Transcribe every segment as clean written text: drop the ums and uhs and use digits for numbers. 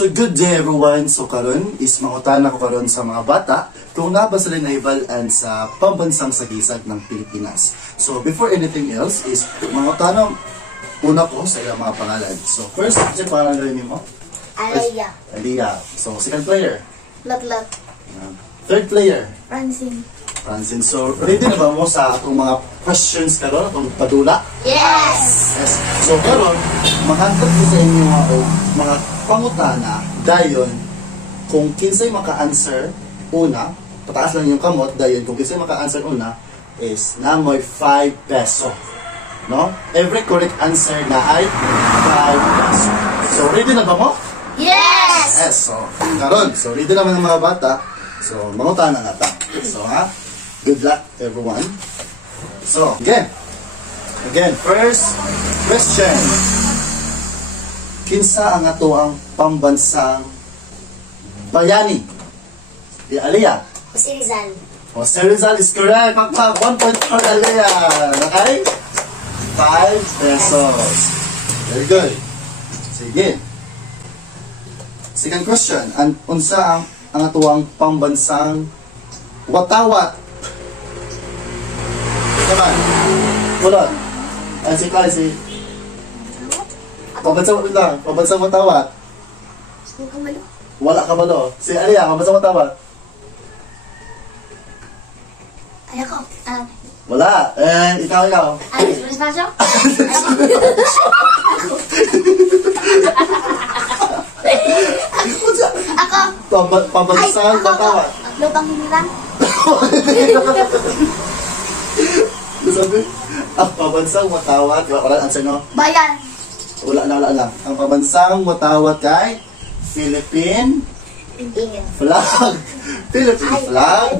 So good day everyone. So karon is mangutana ko karon sa mga bata kung na ba sila naibalaan sa pambansang sagisag ng Pilipinas. So before anything else is mangutana una ko sa ilang mga pangalan. So first, kasi pangalan mo? Aliyah. Aliyah. So second player? Laglak. Third player? Francine. Francine. So ready na ba mo sa atong mga questions karon, atong padula? Yes! Yes. So karon makantag ko sa inyo mga pangutana dayon kung kinsay maka-answer una, pataas lang yung kamot dayon kung kinsay maka-answer una is na may 5 peso. No? Every correct answer na ay 5 peso. So ready na ba mo? Yes! Yes. So karon, so ready naman ang mga bata. So mangutana nga ta. So good luck everyone. So again, first question. Kinsa ang ato ang pambansang bayani? Di Aliyah. Si Rizal. Si Rizal is correct. 1 point for Aliyah. Okay? 5 pesos. Very good. Sige. Second question. Unsa ang ato ang pambansang watawat? Naman. Kulon. Si Pambansang watawat. Wala ka malo. Si Aliyah, pambansang watawat. Ay ako. Wala. Ikaw. Espasyo? Ako. Pambansang watawat. Lupang hinirang. Sabi, ang pambansang watawat. Wala answer no? Bayan. Wala na. Ang pambansang watawat kay Philippine Ingin. flag. Philippine flag.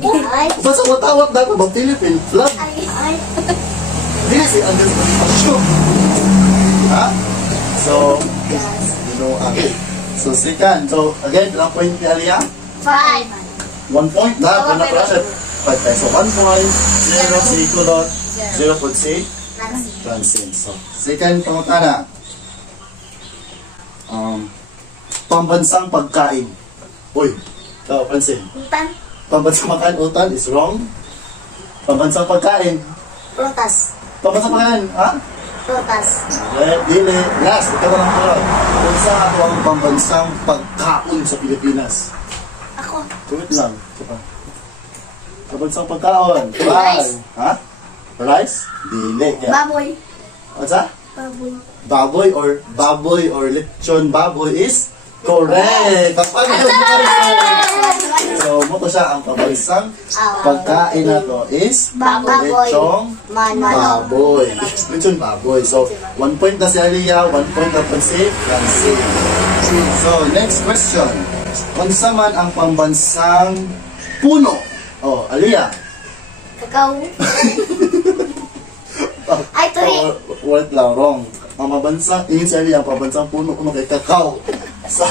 Basta watawat na ba Philippine flag? Ay. This is under assume. Ha? So, so second. So again, ilang point ni Aliyah? 5. 1 point na. Kung na-pressure, 5 peso. 1 point. 0 si Kulot. 0 po si Francine. So, second pangutana. Pambansang pagkain. Uy, ikaw, Francine. Utan. Pambansang pagkain, utan is wrong. Pambansang pagkain. Prutas. Pambansang pagkain, ha? Prutas. Dili. Last, ikaw lang po. Kung sa ako ang pambansang pagkaon sa Pilipinas? Ako. Tuwit lang. Ito pa. Pambansang pagkaon. Rice. Ha? Rice? Dili. Baboy. What's that? Baboy. Baboy or lechon baboy is correct. So, mo to siya ang pambansang pagkain na to is Baboy. lechong baboy. Lechon baboy. So, 1 point na si Aliyah, 1 point na po si Francine. So, next question. Unsa man ang pambansang puno? Oh, Aliyah. Kakao. Ay, turi. Word lang, wrong. Ang mabansang, yun sa Aliyah, ang pambansang puno kay kakao. So,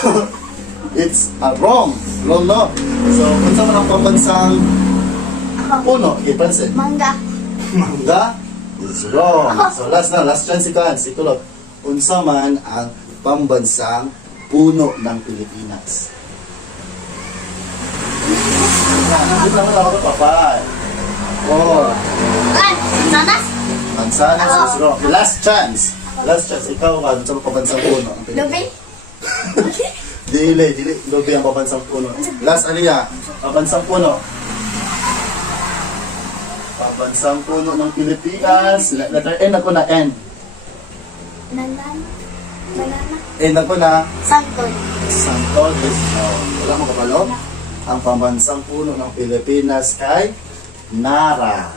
it's wrong. Wrong, no? So, unsa man ang pambansang puno? Okay, Francine. Mangga. Mangga is wrong. So last chance si Kulot. Unsa man ang pambansang puno ng Pilipinas? Hindi naman ako papay. Sanas. Mansanas is wrong. Last chance. Ikaw ka, unsa man pambansang puno ng Pilipinas? Lubi. Dili. Lubi ang pambansang puno. Last, Aliyah. Pambansang puno. Pambansang puno ng Pilipinas. Letter N ako na N. Banana. N ako na Santol. Santol is wala mo kapalo. Ang pambansang puno ng Pilipinas kay Nara.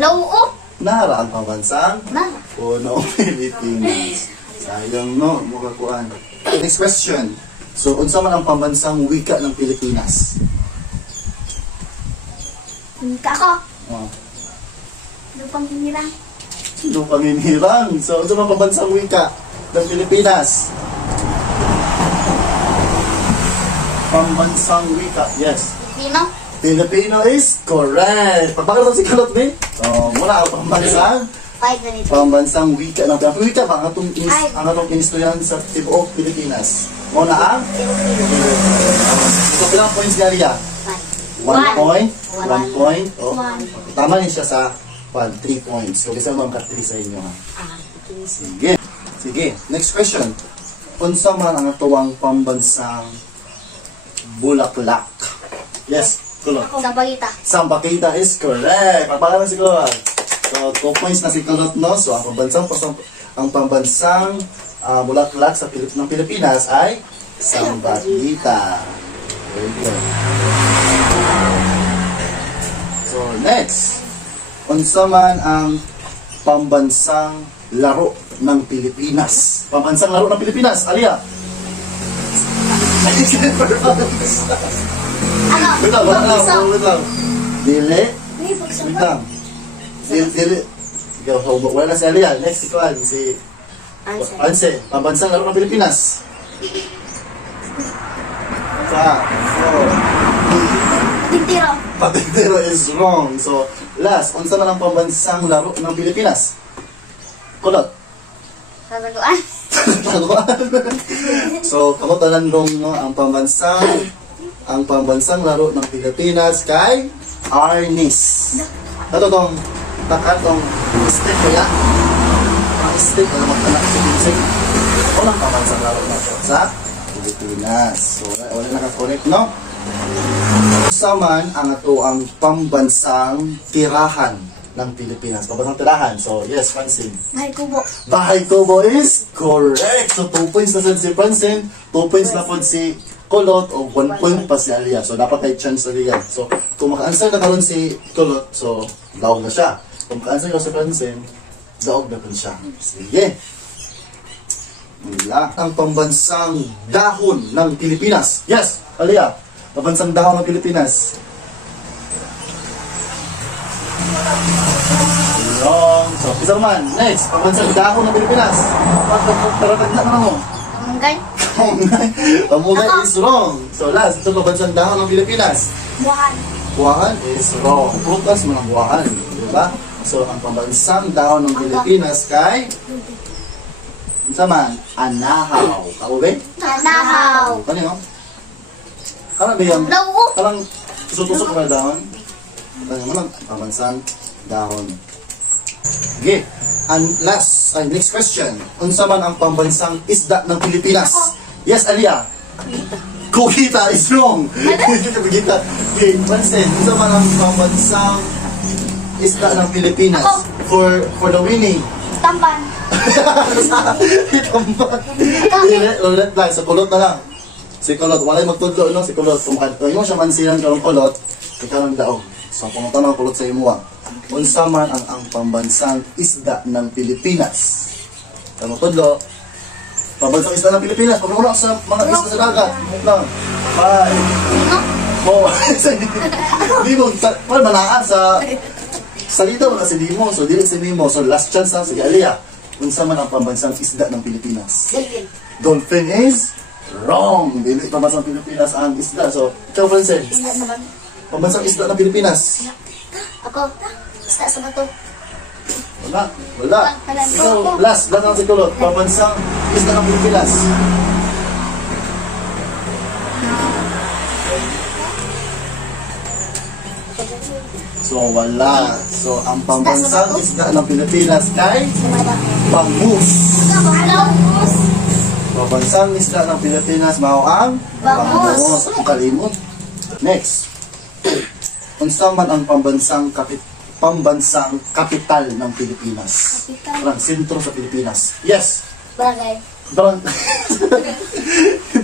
Lauo. Nara ang pambansang Na. puno ng Pilipinas. Sayang no, mukha kuan. Next question. So, unsa man ang pambansang wika ng Pilipinas? Kako. Oh. Lupang hinirang. Lupang hinirang. So, unsa man pambansang wika ng Pilipinas? Pambansang wika, yes. Pino. Filipino is correct. Pagpakita si Kulot ni. So, muna ang pambansang 5 na nito. Pambansang wika ng Pilipinas. Wika ba? Ay. Ang atong inistoryahan sa tibuok Pilipinas. Muna ang? So, ilang points nga riya? 1 point. 1 point. Oh. Tama niya siya sa 3 points. So, isa mo ang kat 3 sa inyo. Ha? Sige. Sige. Next question. Unsa man ang atuwang pambansang Bulaklak? Yes. Kulot. Sampagita. Sampakita is correct. Pagpakalan si Kulot. So, 2 points na si Kulot, no? So, ang pambansang Bulaklak sa ng Pilipinas ay Sampakita. Very good. So, next. Unsa man ang pambansang laro ng Pilipinas? Pambansang laro ng Pilipinas, Alia. Ano? Wait lang. Dili. May Wait pagsabat. lang. Dili. Wala na si Alia. Next, ikaw, si Anse. Pambansang laro ng Pilipinas. Tintiro. Patintero is wrong. So, last, unsa man ang pambansang laro ng Pilipinas? Kulot. Sasaguan. So, kamutalan rong no, ang pambansang laro ng Pilipinas kay Arnis. Ito tong takatong stick kaya. Ang stick na magtanak sa music. Unang pambansang laro na ito sa Pilipinas. So, wala nakakorek, no? Saman ang ito ang pambansang tirahan ng Pilipinas. Pambansang tirahan. So, yes, Francine. Bahay kubo. Bahay Kubo is correct. So, 2 points na si Francine, 2 points na po si Kulot, o 1 point pa si Alia. So, dapat ay chance na Alia. So, kung maka-answer na karon si Kulot, so, daog na siya. Kung maka-answer na si Francine, daog na po siya. Sige. Wala. Ang pambansang dahon ng Pilipinas. Yes, Alia. Pambansang dahon ng Pilipinas. Wrong. So, isa naman. Next, pambansang dahon ng Pilipinas. Taratag na mo. Munggan. Pamugay is wrong. So, last, ito pambansang dahon ng Pilipinas. Buwan. Buwahan is wrong. Prutas mo ng buwahan. Diba? So, ang pambansang dahon ng Pilipinas kay isa man, anahaw. Ako ba? Tanahaw. Ano yun? Karang ba yung Lawo. karang tusok-tusok na dahon? Ano mo lang? Pambansang dahon. Okay. And last, next question. Unsa man ang pambansang isda ng Pilipinas? Yes, Alia. Kugita is wrong. Kugita. Okay, Francine, unsa man ang pambansang isda ng Pilipinas? For the winning. Tamban. Tamban. Ulit lang, sa kulot na lang. Si Kulot, walay magtudlo, no? Si Kulot, kung mo siya mansinan ka ng Kulot, ikaw ng daog. So, pumunta na ang Kulot sa imuha. Unsa man ang pambansang isda ng Pilipinas? Kamu tudlo. Pambansang isda ng Pilipinas, pagmula sa mga isda sa dagat. Lang. 5. 4. Di mo, manaan sa salita mo na si Dimo, so dili si Nemo. So, last chance na, sige, Alia. Unsa man ang pambansang isda ng Pilipinas? Delfin. Dolphin is wrong. Dili pambansang Pilipinas ang isda. So, ikaw, Francine. Pambansang isda ng Pilipinas. Ako. Isda sa bato. Wala. Ikaw, last lang si Kulot. Pambansang isda ng Pilipinas. So, wala. So, ang pambansang isda ng Pilipinas kay bangus. Bangus. Pambansang isda ng Pilipinas, mao ang Bangus. Ang kalimot. Next. Unsa man ang pambansang kapital ng Pilipinas? Kapital. Parang sentro sa Pilipinas. Yes. Barangay.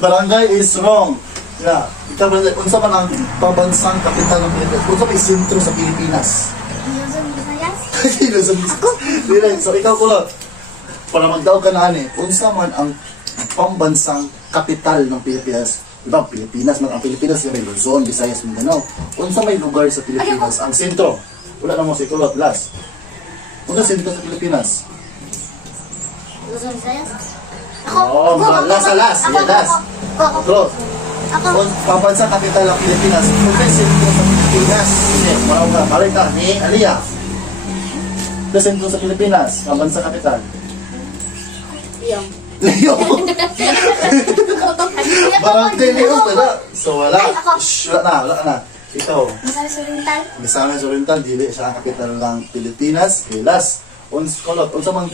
Barangay is wrong. Yeah. Ikaw, unsa man ang pambansang kapital ng Pilipinas? Unsa may sentro sa Pilipinas? Luzon, Visayas. Luzon, Visayas. So ikaw, Kulot, para magdaog ka na ani, unsa man ang pambansang kapital ng Pilipinas? Diba, Pilipinas, ang Pilipinas yung may Luzon, Visayas, Mindanao. Unsa may lugar sa Pilipinas ang sentro? Wala na mo si Kulot, last. Unsa sentro sa Pilipinas? Luzon, Visayas. Oh, last. Yeah, last. Kulot. Pambansang kapital ng Pilipinas. Unsa sentro sa Pilipinas? Sige, maraw ka. Balik ka ni Alia. na sentro sa Pilipinas? Pambansa kapital? Iyong. Leon! Barangay Leon, wala. So wala. Ay, ako. Shh, wala na. Ikaw. Misamis Oriental. Misamis Oriental, dili siya ang kapital ng Pilipinas. Okay, last. Kolot, unsa man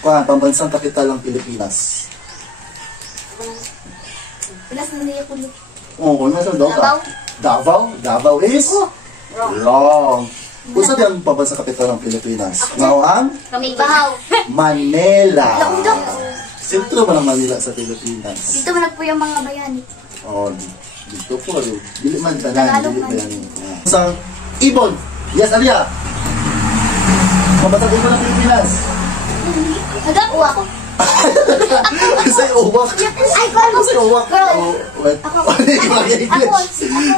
pambansang kapital ng Pilipinas? Pilas na niya kulit. Oo, kung nasa daw ka. Davao? Davao is? Wrong. Unsa di ang pambansang kapital ng Pilipinas? Mao ang Bahaw. Manila. Laundok. Sentro man ang Manila sa Pilipinas. Dito man po yung mga bayani. Oh, dito po. Dili man tanan, Tagalog dili man. ba yan? Sa Ibon. Yes, Alia. Pambansang Ibon ng Pilipinas. Nagawa ako. Say uwak. Ay, ko. Say uwak. Oh, wait. Ako. Ano yung mga English? Ako.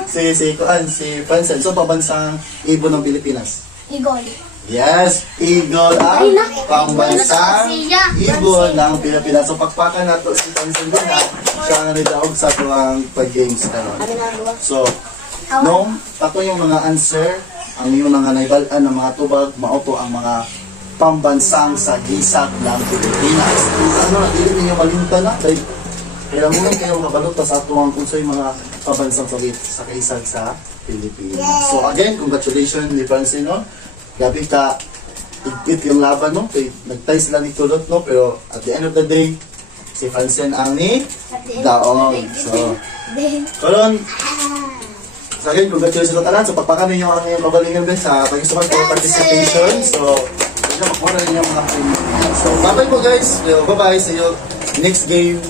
Si Francel. So, pambansang Ibon ng Pilipinas. Igol. Yes, Eagle ang pambansang Siya. ibon ng Pilipinas. So, pakpakan nato si Francel din ha. Siya ang nidaog sa tuwang pag-games karon. So, nung tato yung mga answer, ang iyong mga naibalaan ng mga tubag, mauto ang mga pambansang sa gisag ng Pilipinas. Ano, dili ninyo malimtan na. Dahil, kailangan mo kayo mabalota sa tuwang kung sa'yo mga pambansang sa kaisag sa Pilipinas. So, again, congratulations ni Francel, no? Gabi ka, igit yung laban, no? Kaya nagtay sila ni Kulot, no? Pero at the end of the day, si Francel ang ni Daong. So, karon, sa akin, congratulations sa tanan. So, pagpakan ninyo ang iyong kabalingan din sa pag-isuman for participation. So, hindi na makuha na ninyo mga premium. So, bye-bye po guys. Bye-bye. See you next game.